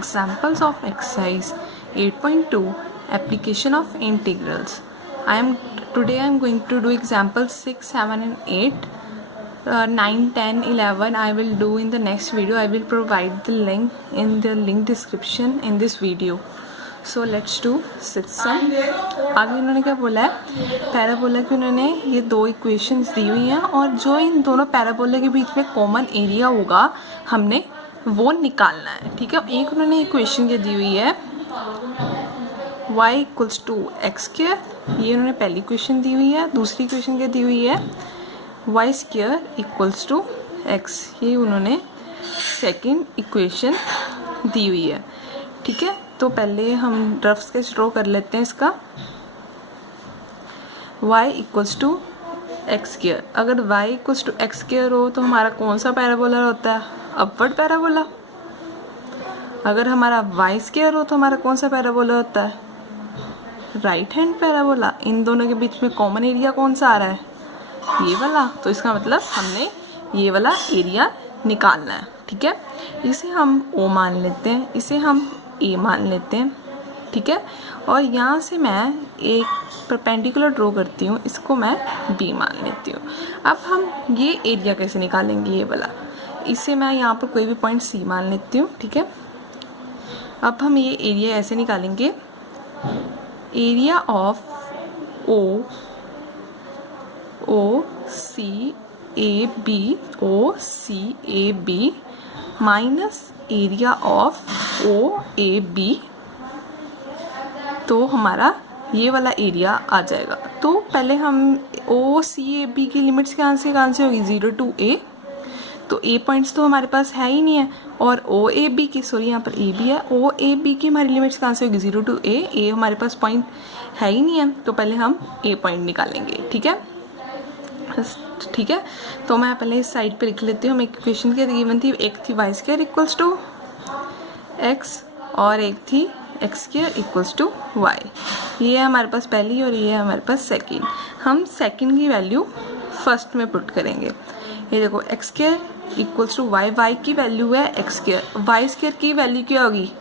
examples of exercise 8.2 application of integrals. Today I am going to do examples 6, 7 and 8. 9, 10, 11 I will do in the next video. I will provide the link in the link description in this video. So let's do 6 sum. आगे उन्होंने क्या बोला है, parabola की उन्होंने ये दो equations दी हुई हैं और जो इन दोनों पैराबोला के बीच में कॉमन एरिया होगा हमने वो निकालना है. ठीक है, एक उन्होंने इक्वेशन क्या दी हुई है y equals to x square, ये उन्होंने पहली इक्वेशन दी हुई है. दूसरी इक्वेशन क्या दी हुई है y square equals to x, ये उन्होंने सेकंड इक्वेशन दी हुई है. ठीक है, तो पहले हम रफ स्केच ड्रॉ कर लेते हैं इसका. y equals to x square, अगर y equals to x square हो तो हमारा कौन सा पैराबोला होता है, अपवर्ड पैराबोला. अगर हमारा y स्क्वायर हो तो हमारा कौन सा पैराबोला होता है, राइट हैंड पैराबोला. इन दोनों के बीच में कॉमन एरिया कौन सा आ रहा है, ये वाला. तो इसका मतलब हमने ये वाला एरिया निकालना है. ठीक है, इसे हम O मान लेते हैं, इसे हम A मान लेते हैं. ठीक है, और यहाँ से मैं एक परपेंडिकुलर ड्रॉ करती हूँ, इसको मैं B मान लेती हूँ. अब हम ये एरिया कैसे निकालेंगे, ये वाला. इसे मैं यहाँ पर कोई भी पॉइंट C मान लेती हूँ. ठीक है, अब हम ये एरिया ऐसे निकालेंगे, area of O C A B minus area of O A B, तो हमारा ये वाला एरिया आ जाएगा. तो पहले हम ओ सी ए बी की लिमिट्स कहाँ से होगी, 0 to a. तो ए पॉइंट्स तो हमारे पास है ही नहीं है, और ओ ए बी की, सॉरी यहाँ पर ए बी है, ओ ए बी की हमारी लिमिट्स कहाँ से होगी, 0 to a. ए हमारे पास पॉइंट है ही नहीं है, तो पहले हम ए पॉइंट निकालेंगे. ठीक है, ठीक है, तो मैं पहले इस साइड पे लिख लेती हूँ. हम इक्वेशन क्या गिवन थी, एक थी y square equals to x और एक थी x square equals to y. ये है हमारे पास पहली और ये है हमारे पास सेकंड. हम सेकंड की वैल्यू फर्स्ट में पुट करेंगे. ये देखो x square equals to y, y की वैल्यू है एक्स स्क्वायर, वाई स्क्वायर की वैल्यू क्या होगी,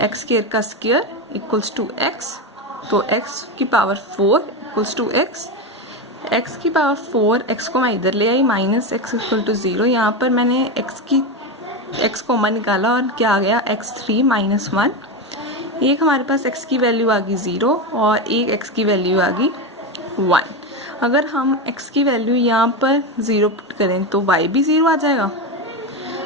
एक्स स्क्वायर का स्क्वायर इक्वल्स टू एक्स. तो एक्स की power 4 equals to x, x की पावर 4, एक्स को मैं इधर ले आई, माइनस एक्स इक्वल टू 0. यहाँ पर मैंने एक्स कॉमन निकाला और क्या आ गया, x3 माइनस 1. एक हमारे पास x की वैल्यू आ गई 0 और एक x की वैल्यू आ गई 1. अगर हम x की वैल्यू यहाँ पर 0 पुट करें तो y भी 0 आ जाएगा.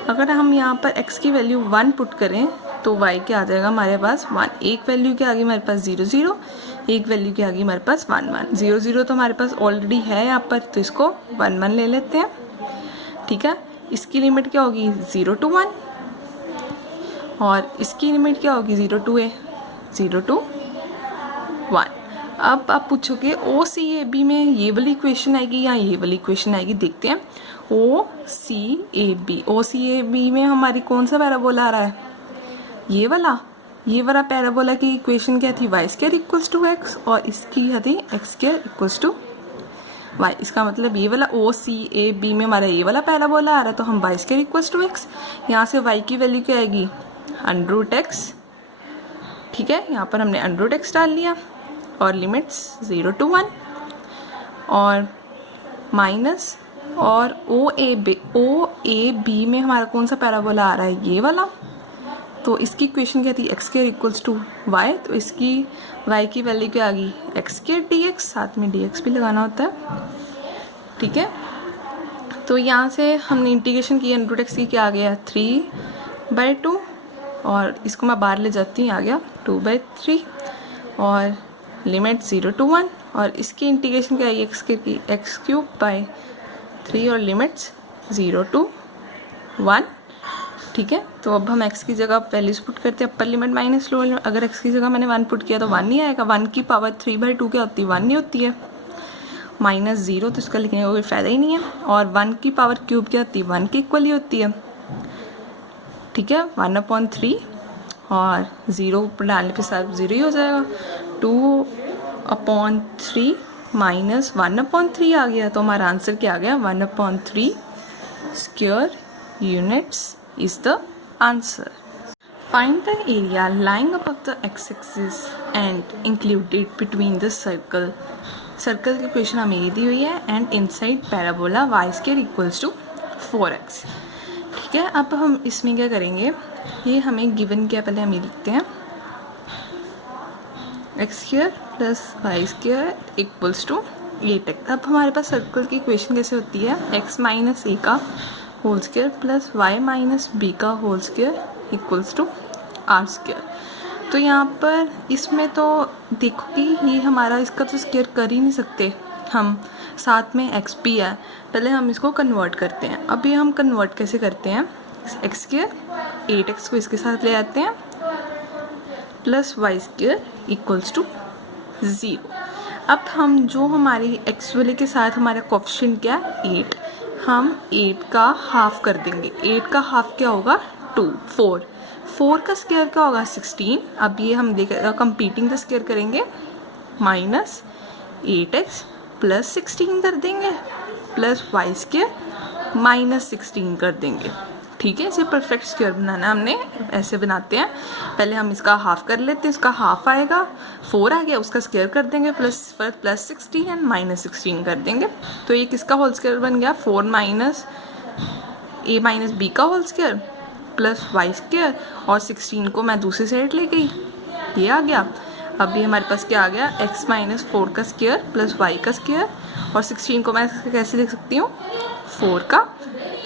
अगर हम यहाँ पर x की वैल्यू 1 पुट करें तो y क्या आ जाएगा हमारे पास 1. एक वैल्यू क्या आ गई हमारे पास 0 0, एक वैल्यू क्या आ गई हमारे पास 1 1. 0 0 तो हमारे पास ऑलरेडी है यहाँ पर, तो इसको 1 1 ले लेते हैं. ठीक है, इसकी लिमिट क्या होगी 0 to 1 और इसकी लिमिट क्या होगी 0 to a, 0 to 1. अब आप पूछोगे ओ सी ए बी में ये वाली इक्वेशन आएगी या ये वाली इक्वेशन आएगी, देखते हैं. ओ सी ए बी में हमारी कौन सा पैराबोला आ रहा है, ये वाला पैराबोला की इक्वेशन क्या थी, y square equals to x, और इसकी क्या थी x square equals to y. इसका मतलब ये वाला ओ सी ए बी में हमारा ये वाला पैराबोला आ रहा है, तो हम y square equals to x. यहाँ से वाई की वैल्यू क्या आएगी, √x. ठीक है, यहाँ पर हमने √x डाल लिया और लिमिट्स 0 to 1 और माइनस, और ओ ए बी में हमारा कौन सा पैराबोला आ रहा है, ये वाला. तो इसकी इक्वेशन क्या थी, x square equals to y, तो इसकी वाई की वैल्यू क्या आ गई, एक्स स्क्वायर डी एक्स, साथ में डी एक्स भी लगाना होता है. ठीक है, तो यहाँ से हमने इंटीग्रेशन की, √x की क्या आ गया 3/2 और इसको मैं बाहर ले जाती हूँ, आ गया 2/3 और लिमिट 0 to 1, और इसकी इंटीग्रेशन क्या है एक्स स्क्वायर की x³/3 और लिमिट्स 0 to 1. ठीक है, तो अब हम x की जगह वैल्यूज पुट करते हैं, upper limit minus lower limit. अगर x की जगह मैंने 1 पुट किया तो 1 नहीं आएगा, 1 की पावर 3/2 क्या होती है, 1 नहीं होती है, -0, तो इसका लिखने का कोई फ़ायदा ही नहीं है. और 1 की पावर क्यूब क्या होती है, 1 की इक्वल ही होती है. ठीक है, 1/3 और 0 पर डालने पे सब 0 ही हो जाएगा. 2/3 माइनस 1/3 आ गया, तो हमारा आंसर क्या आ गया, 1/3 square units is the answer. Find the area lying above the x-axis and included between the circle. Circle की इक्वेशन हमें ये दी हुई है and inside parabola y square equals to 4x. ठीक है, अब हम इसमें क्या करेंगे, ये हमें गिवन क्या, पहले हम ये लिखते हैं x square plus y square equals to 8x. अब हमारे पास सर्कल की इक्वेशन कैसे होती है, x माइनस ए का whole square plus Y minus B का whole square equals to R square. तो यहाँ पर इसमें तो देखो कि ये हमारा इसका तो स्क्वायर कर ही नहीं सकते हम, साथ में एक्स भी है. पहले हम इसको कन्वर्ट करते हैं. अब ये हम कन्वर्ट कैसे करते हैं, एक्स स्क्वायर 8x को इसके साथ ले आते हैं plus y square equals to 0. अब हम जो हमारी एक्स वाले के साथ हमारा कोएफिशिएंट क्या है 8, हम 8 का हाफ कर देंगे. 8 का हाफ क्या होगा 2, 4 का स्क्वायर क्या होगा 16. अब ये हम कंप्लीटिंग द स्क्वायर करेंगे माइनस 8x प्लस 16 कर देंगे प्लस वाई स्क्वायर माइनस 16 कर देंगे. ठीक है, इसे परफेक्ट स्क्वायर बनाना है हमने, ऐसे बनाते हैं. पहले हम इसका हाफ कर लेते हैं, इसका हाफ आएगा 4 आ गया, उसका स्क्वायर कर देंगे प्लस 16 एंड माइनस 16 कर देंगे. तो ये किसका होल स्क्वायर बन गया 4 माइनस ए माइनस बी का whole square plus y square, और 16 को मैं दूसरी साइड ले गई, ये आ गया. अब ये हमारे पास क्या आ गया x माइनस 4 का स्क्वायर प्लस वाई का स्क्वायर, और 16 को मैं कैसे लिख सकती हूँ 4 का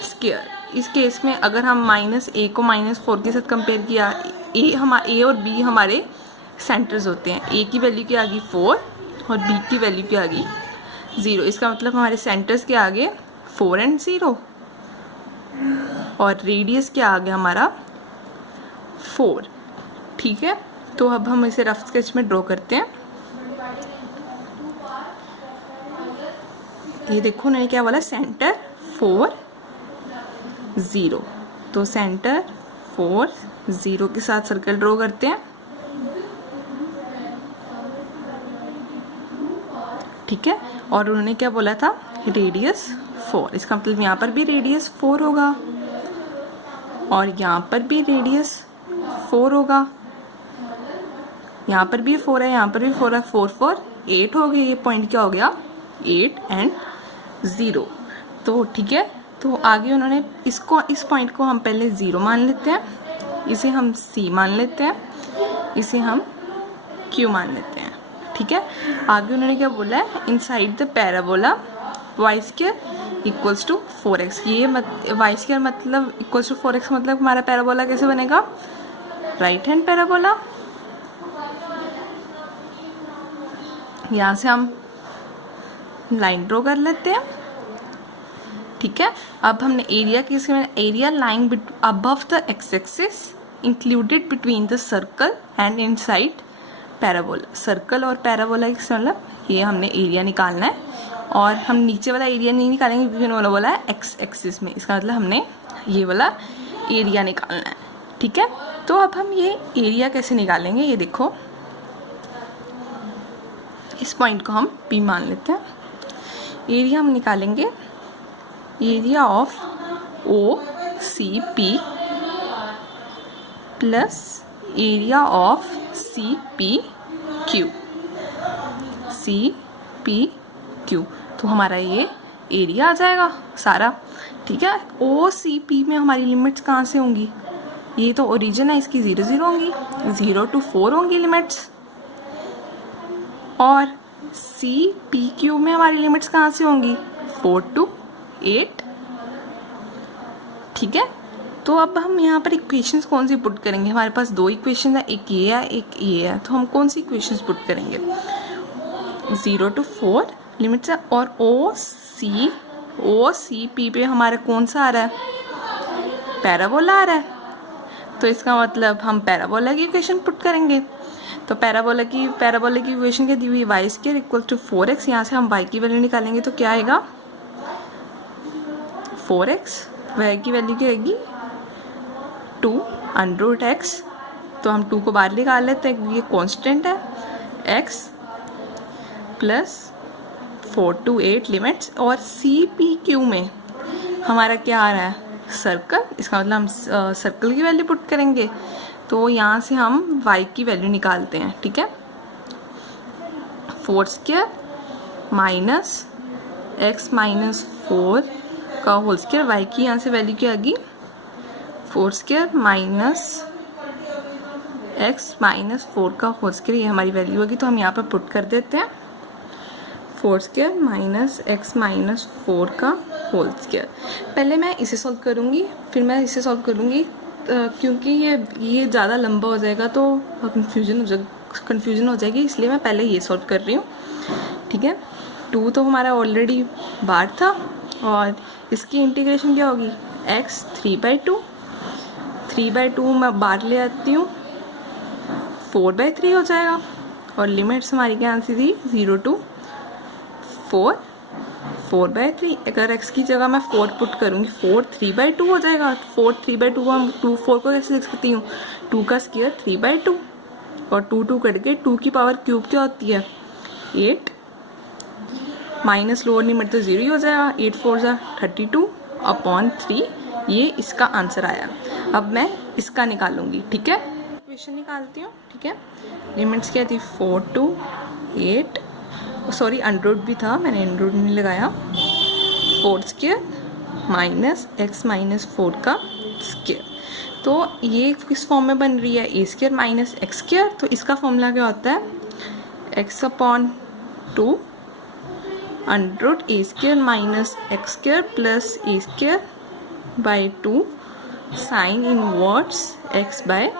स्क्वायर. इस केस में अगर हम माइनस ए को माइनस 4 के साथ कंपेयर किया, ए और बी हमारे सेंटर्स होते हैं. ए की वैल्यू क्या आ गई 4 और बी की वैल्यू क्या आ गई 0. इसका मतलब हमारे सेंटर्स क्या आ गए 4 एंड 0, और रेडियस क्या आ गया हमारा 4. ठीक है, तो अब हम इसे रफ स्केच में ड्रॉ करते हैं. ये देखो उन्होंने क्या बोला, सेंटर 4 0. तो सेंटर 4 0 के साथ सर्कल ड्रॉ करते हैं. ठीक है, और उन्होंने क्या बोला था रेडियस 4. इसका मतलब यहाँ पर भी रेडियस 4 होगा और यहाँ पर भी रेडियस 4 होगा. यहाँ पर भी 4 है, यहाँ पर भी 4 है, 4 4 8 हो गया. ये पॉइंट क्या हो गया 8 एंड 0. तो ठीक है, तो आगे उन्होंने इस पॉइंट को हम पहले 0 मान लेते हैं, इसे हम C मान लेते हैं, इसे हम Q मान लेते हैं. ठीक है, आगे उन्होंने क्या बोला है, inside the parabola y square equals to 4x. ये वाई स्क्वायर मतलब इक्वल्स टू 4x, मतलब हमारा पैराबोला कैसे बनेगा राइट हैंड पैराबोला. यहाँ से हम लाइन ड्रॉ कर लेते हैं. ठीक है, अब हमने एरिया की area lying above the x axis included between the circle and inside parabola. Circle और पैराबोला का मतलब ये हमने एरिया निकालना है, और हम नीचे वाला एरिया नहीं निकालेंगे क्योंकि उन्होंने बोला है एक्स एक्सिस में. इसका मतलब हमने ये वाला एरिया निकालना है. ठीक है, तो अब हम ये एरिया कैसे निकालेंगे, ये देखो इस पॉइंट को हम P मान लेते हैं. एरिया हम निकालेंगे area of OCP plus area of CPQ. तो हमारा ये एरिया आ जाएगा सारा. ठीक है, OCP में हमारी लिमिट्स कहाँ से होंगी, ये तो ओरिजिन है, इसकी 0 0 होंगी, 0 to 4 होंगी लिमिट्स, और CPQ में हमारी लिमिट्स कहाँ से होंगी 4 to 8. ठीक है, तो अब हम यहाँ पर इक्वेशंस कौन सी पुट करेंगे, हमारे पास 2 इक्वेशन है, एक ये है एक ये है. तो हम कौन सी इक्वेशंस पुट करेंगे 0 to 4 लिमिट्स है, और OCP पे हमारा कौन सा आ रहा है पैराबोला आ रहा है. तो इसका मतलब हम पैराबोला की इक्वेशन पुट करेंगे. तो पैराबोला की इक्वेशन क्या दी हुई Y square equal to 4x. यहाँ से हम y की वैल्यू निकालेंगे तो क्या आएगा 4x, y की वैल्यू क्या आएगी 2 अंडर रूट x. तो हम 2 को बाहर निकाल लेते हैं क्योंकि ये कॉन्स्टेंट है. x प्लस 4 to 8 लिमिट्स, और CPQ में हमारा क्या आ रहा है सर्कल. इसका मतलब हम सर्कल की वैल्यू पुट करेंगे. तो यहाँ से हम y की वैल्यू निकालते हैं, ठीक है। 4 स्क्वायर माइनस x माइनस 4 का होल स्क्वायर, y की यहाँ से वैल्यू क्या आ गई 4 स्क्वायर माइनस x माइनस 4 का होल स्क्वायर, ये हमारी वैल्यू होगी। तो हम यहाँ पर पुट कर देते हैं 4 स्क्वायर माइनस x माइनस 4 का होल स्क्वायर। पहले मैं इसे सॉल्व करूँगी, फिर मैं इसे सॉल्व करूँगी, क्योंकि ये ज़्यादा लंबा हो जाएगा तो कन्फ्यूजन हो जाएगी, इसलिए मैं पहले ये सॉल्व कर रही हूँ, ठीक है। 2 तो हमारा ऑलरेडी बाहर था और इसकी इंटीग्रेशन क्या होगी x 3/2, 3/2 मैं बाहर ले आती हूँ, 4/3 हो जाएगा। और लिमिट्स हमारी क्या आंसर थी 0 to 4, 4/3। अगर x की जगह मैं 4 पुट करूँगी 4 3/2 हो जाएगा। 4 3/2 को हम 4 को कैसे लिख सकती हूँ 2 का स्क्वायर 3/2 और 2 करके 2 की पावर क्यूब क्या होती है 8, माइनस लोअर लिमिट तो 0 ही हो जाएगा, 8 4 जा 32/3, ये इसका आंसर आया। अब मैं इसका निकालूंगी, ठीक है, इक्वेशन निकालती हूँ, ठीक है। लिमिट्स क्या थी 4 to 8, सॉरी अंडर भी था, मैंने अंडर नहीं लगाया, 4 स्क्वायर माइनस x माइनस 4 का स्क्वायर। तो ये किस फॉर्म में बन रही है a square minus x square, तो इसका फॉर्मूला क्या होता है x/2 under a square minus x square plus a square by 2 sine inverse x by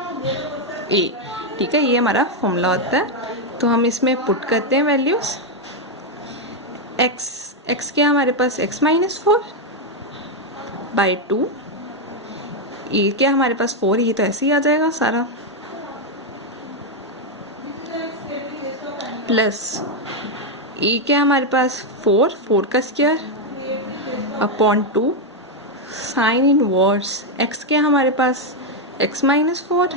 a, ठीक है। ये हमारा फॉर्मूला होता है। तो हम इसमें पुट करते हैं वैल्यूज, x क्या हमारे पास x माइनस 4 बाई 2, a क्या हमारे पास 4, ये तो ऐसे ही आ जाएगा सारा, प्लस a क्या हमारे पास 4 का square upon 2 sine inverse x क्या हमारे पास x माइनस 4,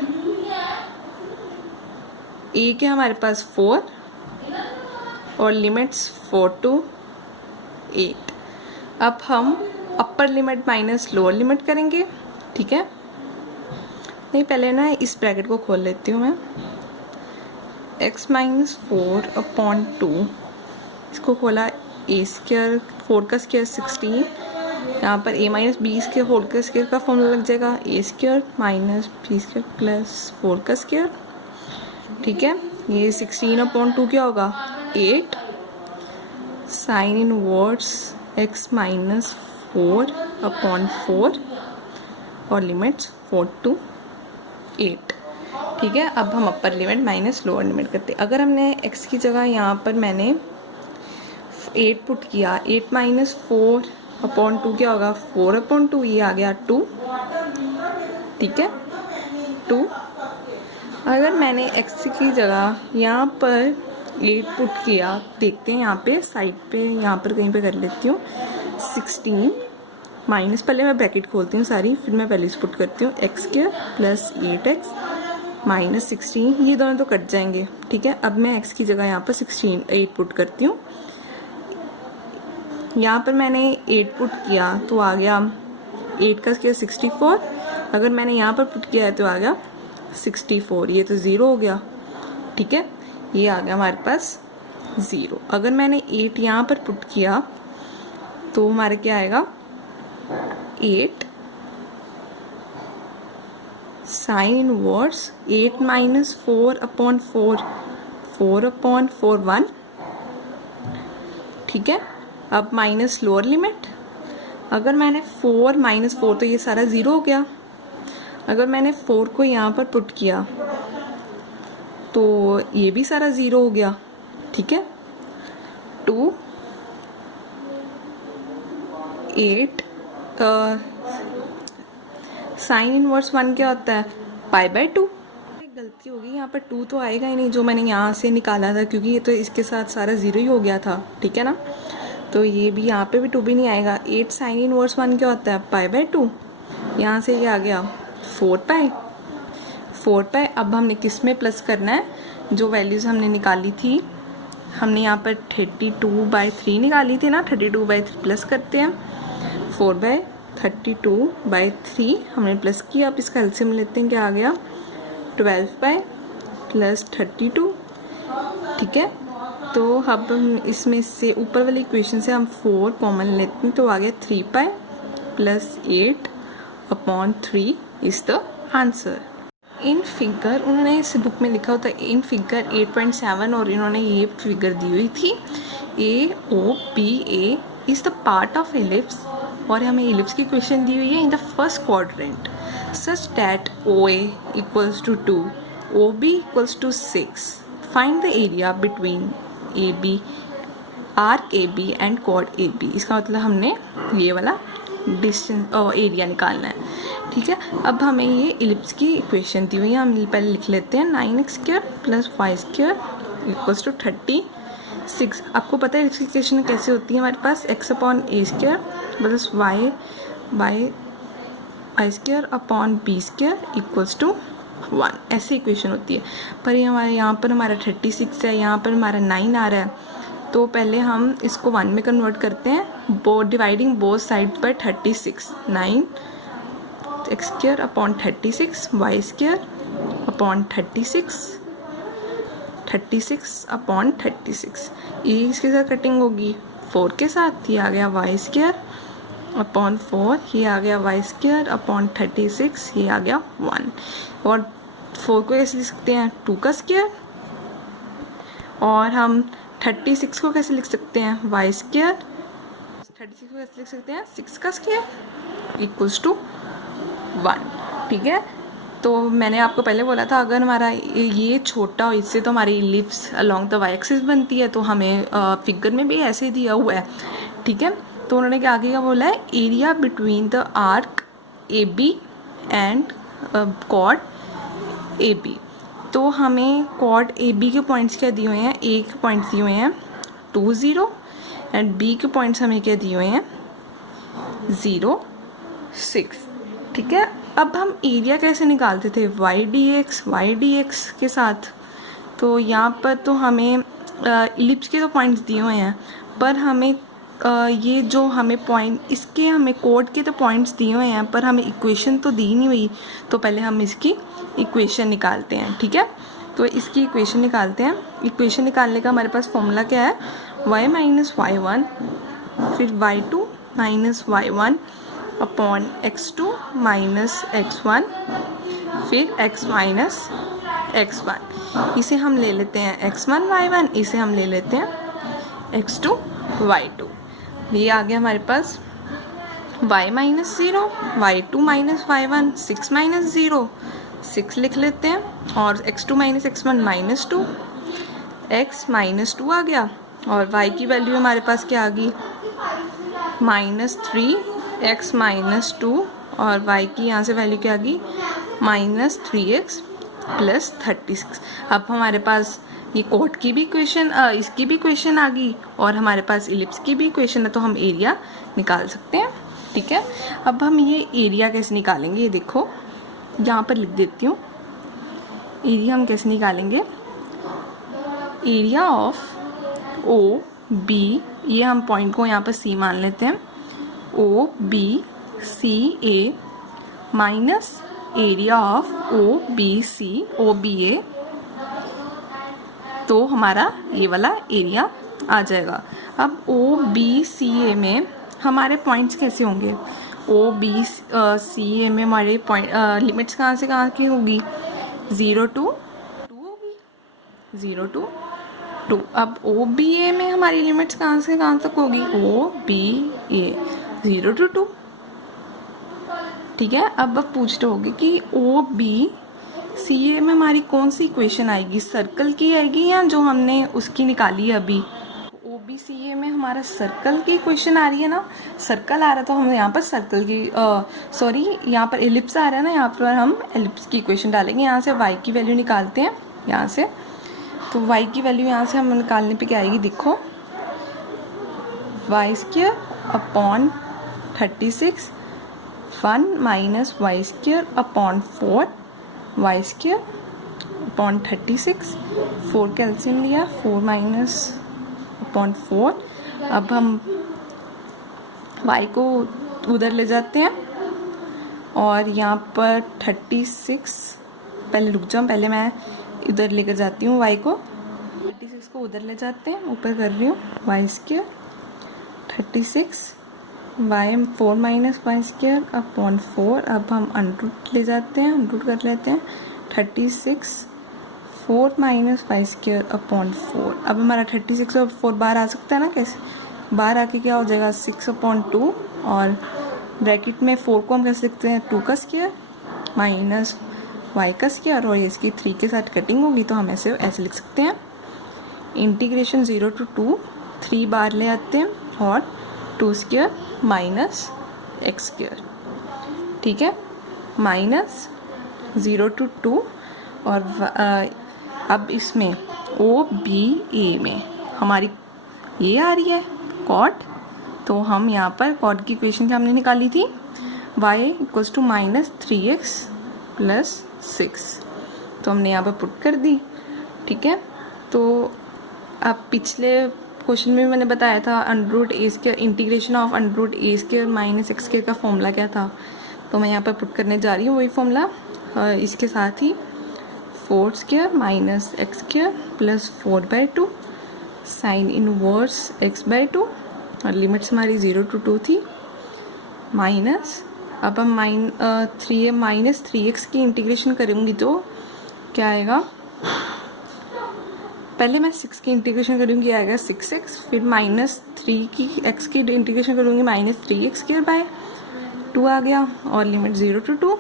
a क्या हमारे पास 4 और लिमिट्स 4 to 8। अब हम upper limit minus lower limit करेंगे, ठीक है। नहीं, पहले ना इस ब्रैकेट को खोल लेती हूँ मैं, x माइनस 4/2, इसको खोला, a स्क्वायर 4 का स्क्वायर 16, यहाँ पर a माइनस b के होल का स्क्वायर का फॉर्मूला लग जाएगा a square minus b square plus 4 का स्क्वायर, ठीक है। ये 16/2 क्या होगा 8 साइन इनवर्स x माइनस 4/4 और लिमिट्स 4 to 8, ठीक है। अब हम upper limit minus lower limit करते हैं। अगर हमने x की जगह यहाँ पर मैंने 8 पुट किया, 8 माइनस 4/2 क्या होगा 4/2, ये आ गया 2, ठीक है 2। अगर मैंने x की जगह यहाँ पर 8 पुट किया, देखते हैं यहाँ पे साइड पे, यहाँ पर कहीं पे कर लेती हूँ 16 माइनस, पहले मैं ब्रैकेट खोलती हूँ सारी, फिर मैं वैल्यूज पुट करती हूँ x square plus 8x minus 16, ये दोनों तो कट जाएंगे, ठीक है। अब मैं x की जगह यहाँ पर 8 पुट करती हूँ, यहाँ पर मैंने 8 पुट किया तो आ गया 8 का स्क्वायर 64, अगर मैंने यहाँ पर पुट किया है तो आ गया 64, ये तो 0 हो गया, ठीक है, ये आ गया हमारे पास 0। अगर मैंने 8 यहाँ पर पुट किया तो हमारे क्या आएगा 8 साइन इनवर्स 8 माइनस 4/4, 4/4 1, ठीक है। अब माइनस लोअर लिमिट, अगर मैंने 4 माइनस 4 तो ये सारा 0 हो गया, अगर मैंने 4 को यहाँ पर पुट किया तो ये भी सारा 0 हो गया, ठीक है। 2 8 साइन इनवर्स 1 क्या होता है π/2, गलती होगी यहाँ पर 2 तो आएगा ही नहीं जो मैंने यहाँ से निकाला था, क्योंकि ये तो इसके साथ सारा 0 ही हो गया था, ठीक है ना। तो ये भी यहाँ पे भी 2 भी नहीं आएगा। 8 साइन इनवर्स 1 क्या होता है π/2, यहाँ से ये आ गया 4π। अब हमने किस में प्लस करना है, जो वैल्यूज़ हमने निकाली थी, हमने यहाँ पर 32/3 निकाली थी ना, 32/3 प्लस करते हैं, 4/32/3 हमने प्लस किया। अब इसका एलसीएम लेते हैं, क्या आ गया 12 पाई प्लस 32, ठीक है। तो अब हम इसमें से ऊपर वाली इक्वेशन से हम 4 कॉमन लेते हैं, तो आ गया 3 pi plus 8/3 is the answer. In figure उन्होंने इस बुक में लिखा होता है इन फिगर 8.7 और इन्होंने ये फिगर दी हुई थी AOPA is the part of ellipse और हमें एलिप्स की क्वेश्चन दी हुई है in the first quadrant such that OA equals to 2, OB equals to 6, find the area between AB arc AB and quad AB। इसका मतलब हमने ये वाला डिस्टेंस एरिया निकालना है, ठीक है। अब हमें ये एलिप्स की इक्वेशन दी हुई है, हम पहले लिख लेते हैं 9x² plus y² equals to 36। आपको पता है एलिप्स की इक्वेशन कैसे होती है, हमारे पास x/a² plus y² upon b² equals to 1, ऐसी इक्वेशन होती है। पर ये हमारे यहाँ पर हमारा 36 है, यहाँ पर हमारा 9 आ रहा है, तो पहले हम इसको 1 में कन्वर्ट करते हैं, dividing both side by 36, 9x² upon 36 y² upon 36 upon 36। ये इसके साथ कटिंग होगी 4 के साथ, ये आ गया y² अपॉन 4, ये आ गया y² अपॉन 36, ये आ गया 1। और 4 को कैसे लिख सकते हैं 2 का स्क्वायर, और हम 36 को कैसे लिख सकते हैं y², 36 को कैसे लिख सकते हैं 6 का स्क्वायर इक्वल्स टू 1, ठीक है। तो मैंने आपको पहले बोला था अगर हमारा ये छोटा हो इससे तो हमारी ellipse along the y axis बनती है, तो हमें फिगर में भी ऐसे ही दिया हुआ है, ठीक है। तो उन्होंने क्या आगे का बोला है area between the arc AB and chord AB। तो हमें कॉर्ड AB के पॉइंट्स क्या दिए हुए हैं, A के पॉइंट्स दिए हुए हैं 2 0 एंड B के पॉइंट्स हमें क्या दिए हुए हैं 0 6, ठीक है। अब हम एरिया कैसे निकालते थे y dx के साथ, तो यहाँ पर तो हमें इलिप्स के तो पॉइंट्स दिए हुए हैं, पर हमें ये जो हमें पॉइंट इसके हमें कोड के तो पॉइंट्स दिए हुए हैं, पर हमें इक्वेशन तो दी नहीं हुई, तो पहले हम इसकी इक्वेशन निकालते हैं, ठीक है। तो इसकी इक्वेशन निकालते हैं। इक्वेशन निकालने का हमारे पास फॉर्मूला क्या है y माइनस y1 फिर y2 minus y1 upon x2 minus x1 फिर x माइनस x1। इसे हम ले लेते हैं x1 y1, इसे हम ले लेते हैं x2 y2। ये आ गया हमारे पास y minus 0, y2 minus y1, 6 minus 0, 6 लिख लेते हैं, और x2 minus x1 minus 2, x minus 2 आ गया, और y की वैल्यू हमारे पास क्या आ गई -3 x माइनस 2, और y की यहाँ से वैल्यू क्या आ गई -3x प्लस 36। अब हमारे पास ये कोड की भी इक्वेशन इसकी भी इक्वेशन आ गई, और हमारे पास इलिप्स की भी इक्वेशन है, तो हम एरिया निकाल सकते हैं, ठीक है। अब हम ये एरिया कैसे निकालेंगे, ये देखो यहाँ पर लिख देती हूँ। एरिया हम कैसे निकालेंगे, एरिया ऑफ OB, ये हम पॉइंट को यहाँ पर C मान लेते हैं, OBCA minus area of OBA, तो हमारा ये वाला एरिया आ जाएगा। अब OBCA में हमारे पॉइंट्स कैसे होंगे, OBCA में हमारे पॉइंट लिमिट्स कहाँ से कहाँ की होगी 0 to 2 होगी, 0 to 2। अब OBA में हमारी लिमिट्स कहाँ से कहाँ तक होगी, OBA 0 to 2, ठीक है। अब पूछते होगे कि OBCA में हमारी कौन सी इक्वेशन आएगी, सर्कल की आएगी या जो हमने उसकी निकाली है अभी। OBCA में हमारा सर्कल की इक्वेशन आ रही है ना, सर्कल आ रहा है तो हम यहाँ पर सर्कल की सॉरी यहाँ पर एलिप्स आ रहा है ना, यहाँ पर हम एलिप्स की इक्वेशन डालेंगे। यहाँ से y की वैल्यू निकालते हैं यहाँ से, तो y की वैल्यू यहाँ से हम निकालने पे क्या आएगी, देखो y² upon 36 1 minus y² upon 4 y² upon 36, 4 calcium लिया, 4 माइनस अपॉन 4। अब हम y को उधर ले जाते हैं, और यहाँ पर 36 पहले रुक जाओ, पहले मैं इधर लेकर जाती हूँ y को, 36 को उधर ले जाते हैं, ऊपर कर रही हूँ y² 36 y 4 minus y² upon 4। अब हम अंडरूट ले जाते हैं, अंडरूट कर लेते हैं 36 4 माइनस y² अपॉन 4। अब हमारा 36 और 4 बाहर आ सकता है ना, कैसे बाहर आके क्या हो जाएगा 6 अपॉन 2, और ब्रैकेट में 4 को हम कह सकते हैं 2 का स्क्वायर माइनस y का स्क्वायर, और इसकी 3 के साथ कटिंग होगी तो हम ऐसे लिख सकते हैं इंटीग्रेशन 0 to 2 3 बार ले आते हैं और 2 स्क्वायर माइनस x स्क्वायर, ठीक है, माइनस 0 to 2। और अब इसमें OBA में हमारी ये आ रही है कॉट, तो हम यहाँ पर कॉट की इक्वेशन हमने निकाली थी y equals to minus 3x plus 6, तो हमने यहाँ पर पुट कर दी, ठीक है। तो अब पिछले क्वेश्चन में मैंने बताया था under root A square, integration of under root A square minus x square का फॉर्मूला क्या था, तो मैं यहाँ पर पुट करने जा रही हूँ वही फॉर्मूला। इसके साथ ही 4 square minus x square plus 4/2 sine inverse x/2, और लिमिट्स हमारी 0 to 2 थी, माइनस अब हम माइनस 3x की इंटीग्रेशन करूँगी तो क्या आएगा, पहले मैं 6 की इंटीग्रेशन करूँगी आएगा 6x, फिर माइनस 3 की x की इंटीग्रेशन करूँगी माइनस 3x² आ गया, और लिमिट 0 to 2,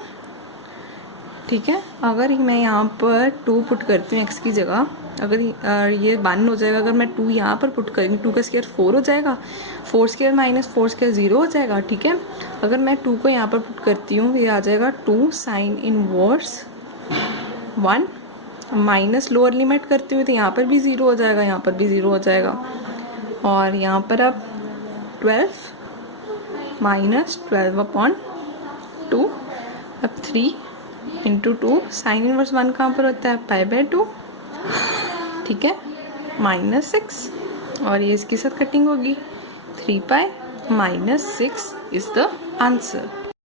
ठीक है। अगर मैं यहाँ पर 2 पुट करती हूँ x की जगह, अगर ये 1 हो जाएगा, अगर मैं 2 यहाँ पर पुट करूँगी 2 का स्क्वायर 4 हो जाएगा, 4 स्क्वायर माइनस 4 स्क्वायर 0 हो जाएगा, ठीक है। अगर मैं 2 को यहाँ पर पुट करती हूँ ये आ जाएगा 2 sine inverse 1, minus lower limit करते हुए तो यहाँ पर भी 0 हो जाएगा, यहाँ पर भी 0 हो जाएगा, और यहाँ पर अब 12 माइनस 12/2, अब 3 इंटू 2 साइन इनवर्स 1 कहाँ पर होता है π/2, ठीक है, माइनस 6, और ये इसके साथ कटिंग होगी 3π माइनस 6 इज द आंसर।